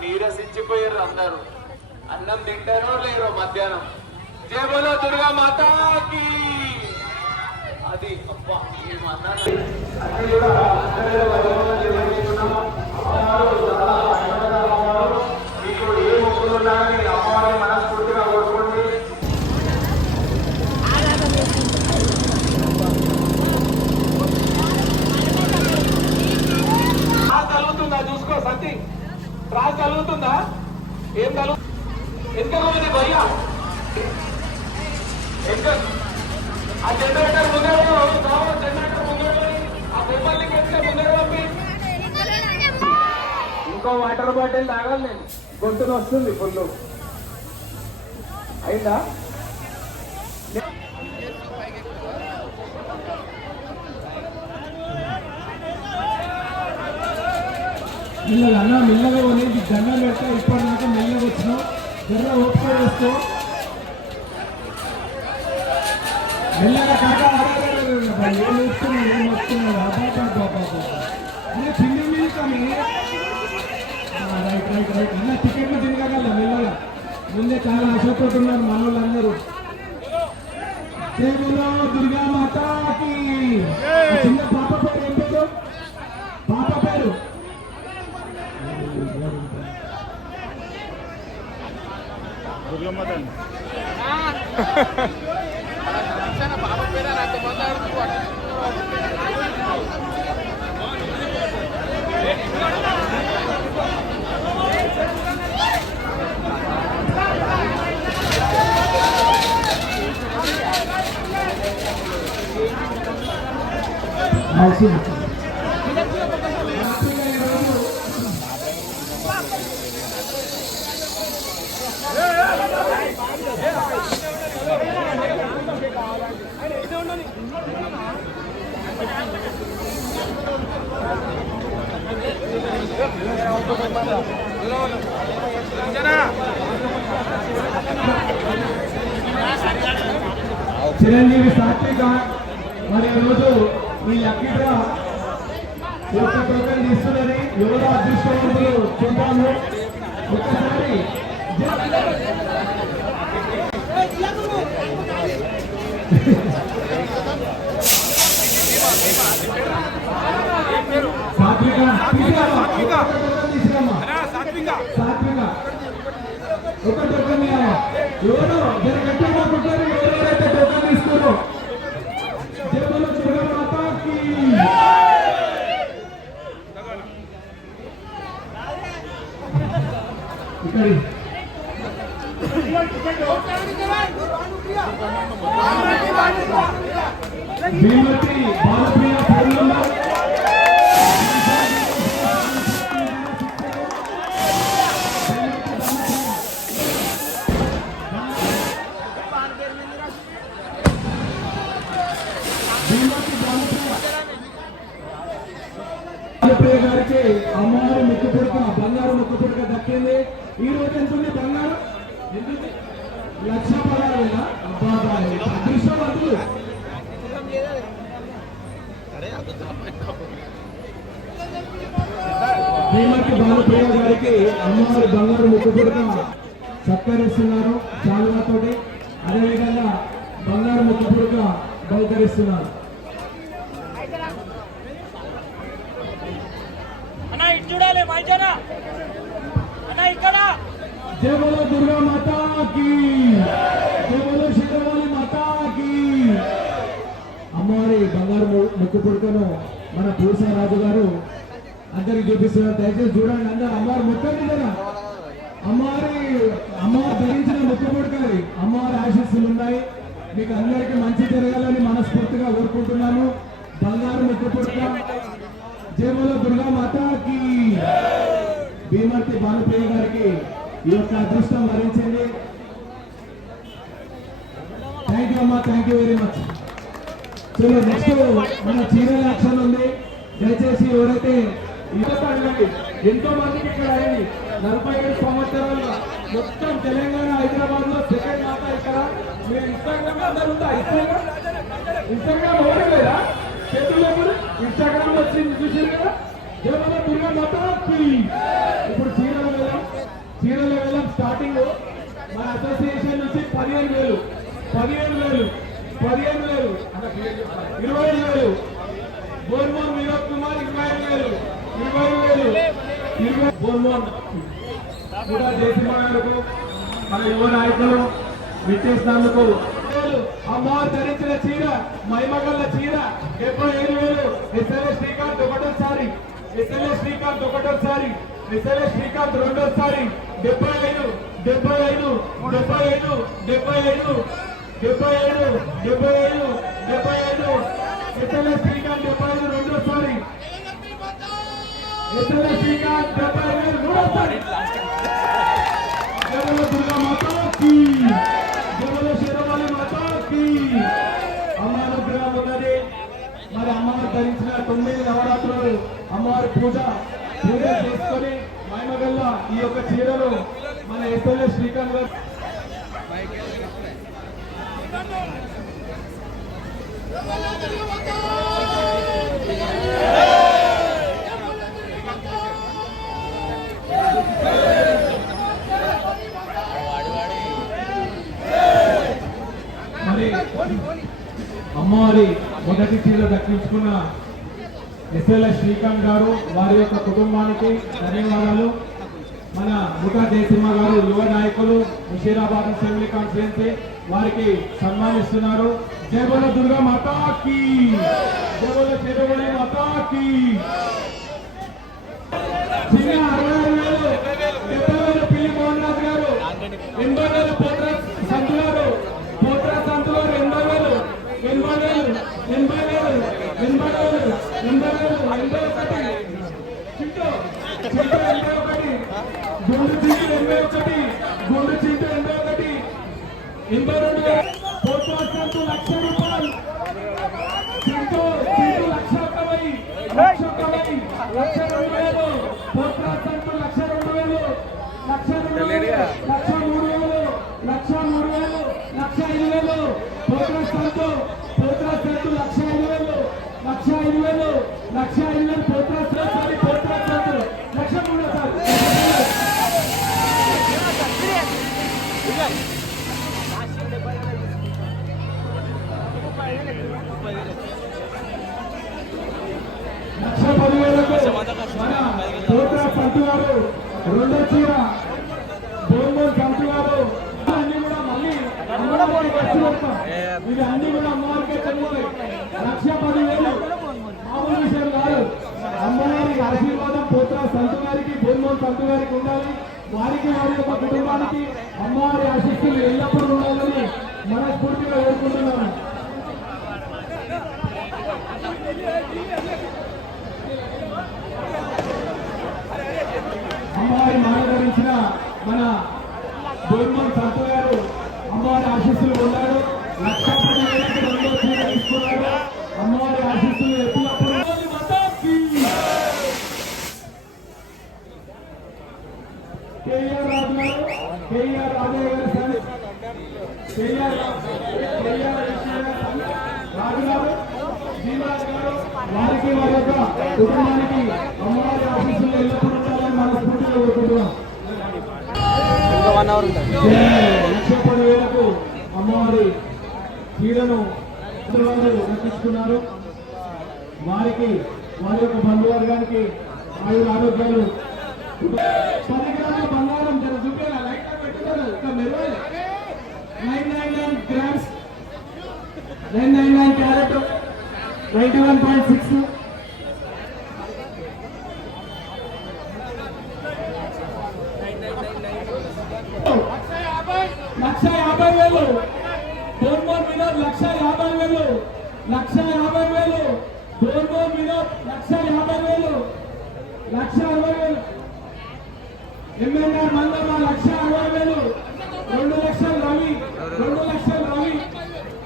నీరసించిపోయారు అందరూ. అన్నం తింటారో లేరో మధ్యాహ్నం. జై బోలో దుర్గా మాతాకి. అది అబ్బా మీకు ఏ మొక్కులు ఉన్నారని అమ్మవారిని మనస్ఫూర్తిగా కోరుకోండి. తలుగుతుందా చూసుకో సత్తి. రాజు తలుగుతుందా? ఏం తలు ఎందుకంటే భయ్యా ఆ జనరేటర్ ముందే జనరేటర్ ముందే ఆ బొమ్మల్ని పెడితే ముందే పంపి ఇంకో వాటర్ బాటిల్ తాగాలి. నేను గొంతులు వస్తుంది ఫుల్. అయిందా? మెల్లగా అన్న మెల్లగా పోలేదు దండం పెడతా. ఇప్పటిదాకా మెల్లగా వచ్చినావు. జర్ర ఓపిక వస్తూ మెల్లగా కాక ఏం వస్తున్నాడు ఏం వస్తున్నాడు అబ్బాబా అన్న పిండి మీద కానీ రైట్ రైట్ రైట్ అన్న టికెట్లు తిరగగల మెల్లగా. ముందే చాలా ఆశపోతున్నారు మన వాళ్ళందరూ. దేవులో దుర్గా మాతాకి. చిన్న పాప పేరు ఏం పేరు? పాప పేరు చిరంజీవి సాత్విక మరి ఈరోజు ఈ లక్కీ డ్రా యొక్క టోకెన్ తీసుకున్నది ఎవరో అదృష్టవంతులు చూద్దాము ఒకసారి. సాత్విక ఒక టోకెన్ ఎవరో జరగట్టుకుంటారు. ఎవరైతే టోకెన్ తీసుకోరో జగలో దుర్గా మాతాకి. ఇక్కడి భీమతి భారతీయ పౌరులు గారికి అమ్మవారి ముక్కు పుడతాం. జరిగింది. ఈ రోజు ఎంత ఉంది బంగారం? ఎంత? 1,16,000. అబ్బా అదృష్టవంతులు. శ్రీమతి బాలప్రియ గారికి అమ్మవారి బంగారు ముక్కు పుడక సత్కరిస్తున్నారు చాలువాతోటి. అదేవిధంగా బంగారు ముక్కు పుడక బహుకరిస్తున్నారు. చూడాలి మైజనా అన్న ఇక్కడ జై బోలో దుర్గా మాతా కీ, జై బోలో శేరవాళి మాతా కీ. అమ్మవారి బంగారు ముక్కు పుడకను మన పూసరాజు గారు అందరికి చూపిస్తున్నారు. దయచేసి చూడండి అందరు. అమ్మవారి ముక్కండి కదా. అమ్మవారు ధరించిన ముక్కు పుడకది. అమ్మవారి ఆశీస్సులు ఉన్నాయి. మీకు అందరికీ మంచి జరగాలని మనస్ఫూర్తిగా కోరుకుంటున్నాను. బంగారు ముక్కు పుడక. జై బోలో దుర్గా మాతాకి. భీమర్తి బాలప్రియ గారికి ఈ యొక్క అదృష్టం వరించింది. థ్యాంక్ యూ అమ్మా, థ్యాంక్ యూ వెరీ మచ్. చలో నెక్స్ట్ మన చీరల యాక్షన్ ఉంది. దయచేసి ఎవరైతే ఎంతో మందికి ఇక్కడ అయింది 47 సంవత్సరాలుగా మొత్తం తెలంగాణ హైదరాబాద్ లో సెకండ్ మాట ఇక్కడ. మీరు ఇన్స్టాగ్రామ్ అందరు ఉందా? ఇన్స్టాగ్రామ్ ఓడలేదా? చేతుల్లో ఇన్స్టాగ్రామ్ లో వచ్చింది చూసారు కదా. జగన్ దుర్గా మాతాకి. ఇప్పుడు చీరల వేలం స్టార్టింగ్ మన అసోసియేషన్ నుంచి 15,000 25,000 బోర్మోన్ వినోద్ కుమార్ 25,000 బోర్మోన్ కూడా దేశమానకు మన యువ నాయకులు విచ్చేసినందుకు. అమ్మవారు ధరించిన చీర మైమగల్ల చీర 75,000. ఎస్ఎల్ఏ శ్రీకాంత్ ఒకటోసారి, ఎస్ఎల్ఏ శ్రీకాంత్ రెండోసారి 75 ఎస్ఎల్ఏ శ్రీకాంత్ 75 రెండోసారి, ఎస్ఎల్ఏ శ్రీకాంత్ 75 మూడోసారి. జగన్ దుర్గా మాతాకి, జగన్ శేరవాళి మాతాకి. అమ్మవారి విగ్రహం ఉన్నది. మరి అమ్మవారు ధరించిన 9 నవరాత్రులు అమ్మవారి పూజ చేసుకొని మహిమగల్ల ఈ యొక్క చీరలు మన ఎస్ఎల్ఏ శ్రీకాంత్ గారు మరి అమ్మవారి మొదటి చీర దక్కించుకున్న ఎస్ఎల్ఏ శ్రీకాంత్ గారు వారి యొక్క కుటుంబానికి ధన్యవాదాలు. మన ముఠా జయసింహ గారు యువ నాయకులు ముషీరాబాద్ అసెంబ్లీ కాన్స్టిట్యుయెన్సీ వారికి సన్మానిస్తున్నారు. జై బోలో దుర్గా మాతాకి, జై బోలో శేరవాళి మాతాకి. చిన్న 66,000 70,000 పిల్లి మోహన్ రాజు గారు 80,000 పోత్రా సంతు గారు 80,000 గుండు చీటు 81 గుండు చీటు 81 82 పోత్రా సంతు 1,00,000 రూపాయలు. చీటు 1,01,000 1,02,000 పోత్రా సంతు 1,02,000 1,03,000 1,05,000 పోత్రా సంతు 1,05,000 1,05,000 పోత్రా సంతు 1,03,000 మన పోత్రా సంతు గారు రెండో చీర బోర్మోన్ సంతు గారు అన్ని కూడా మళ్ళీ ఇవి అన్ని కూడా అమ్మవారికే చెందుతాయి. 1,10,000 మామూలు విషయం కాదు. అమ్మవారి ఆశీర్వాదం పోత్రా సంతు గారికి బోర్మోన్ సంతు గారికి ఉండాలి. వారికి వారి యొక్క కుటుంబానికి అమ్మవారి ఆశీస్సులు ఎల్లప్పుడూ ఉండాలని మనస్ఫూర్తిగా కోరుకుంటున్నాను. అమ్మవారి మానధరించిన మన బోర్మోన్ సంతు గారు అమ్మవారి ఆశీస్సులు ఉన్నాడు. 1,10,000 రెండో చీర తీసుకున్నాడు. అమ్మవారి ఆశీస్సులు ఎప్పుడప్పుడు వారికి వారి యొక్క కుటుంబానికి అమ్మవారి ఆశీస్సులు ఎల్లప్పుడూ ఉండాలని మనస్ఫూర్తిగా కోరుకుంటున్నాం. 1,10,000 అమ్మవారి చీరను దక్కించుకున్నారు. వారికి వారి యొక్క బంధువర్గానికి ఆయుర ఆరోగ్యాలు 10 గ్రాముల బంగారం జర చూపేలా లైట్ పెట్టుకోరు ఇంకా మెరుగు 999 గ్రామ్స్ 999 క్యారెట్ 91.6 1,50,000 బోర్మోన్ వినోద్ 1,50,000 1,50,000 బోర్మోన్ వినోద్ 1,50,000 1,60,000 ఎంఎన్ఆర్ మందమ్మ 1,60,000 2 లక్షల రవి 2 లక్షల రవి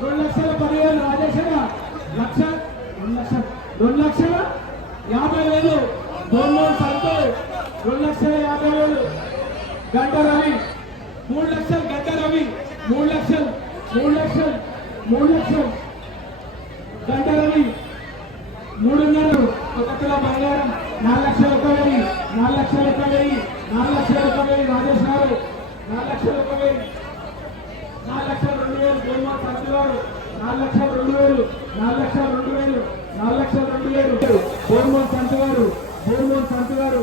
2 లక్షల 10,000 రాజేశ్వర 2,50,000 బోర్మోన్ సంతోష్ 2,50,000 గంట రవి 3 లక్షలు గంట రవి 3 లక్షలు గంట రవి 3.5 1 కిలో బంగారం 4,01,000 4,01,000 4,01,000 రాజేష్ గారు 4,01,000 4,02,000 గోల్మా సంతు గారు 4,02,000 4,02,000 4,02,000 గోల్మా సంతు గారు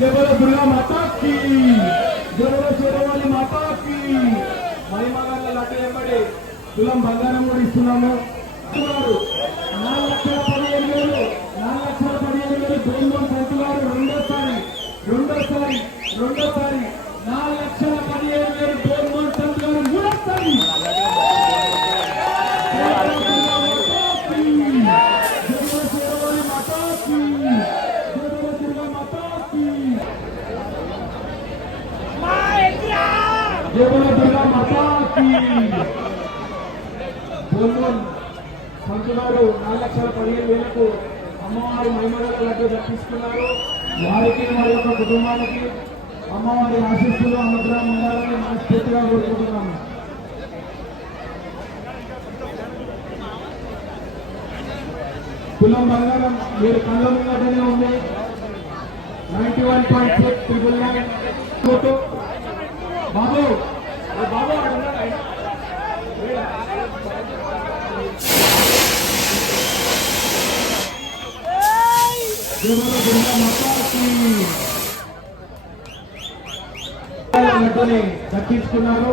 जय बोलो दुर्गा माता की जय बोलो शेरवाली माता की మహిమగల లడ్డు ఎంబడి తులం బంగారం కూడా ఇస్తున్నాము. 4,15,000 4,15,000 గోల్మోన్ సంతు గారు రెండోసారి 4,15,000 గోల్మోన్ సంతు గారు మూడోసారి शेरवाली माता की जय बोलो दुर्गा माता की బోల్మోన్ సంతు గారు 4,15,000 అమ్మవారి మహిమగల లడ్డు దక్కించుకున్నారు. వారికి వారి యొక్క కుటుంబానికి అమ్మవారి ఆశీస్సులు అనుగ్రహం ఉండాలని మనస్ఫూర్తిగా కోరుకుంటున్నాము. తులం బంగారం మీరు కళ్ళ ముంగటనే ఉంది 91.699 ఫోటో బాబు బాబు లడ్డుని దక్కించుకున్నారు.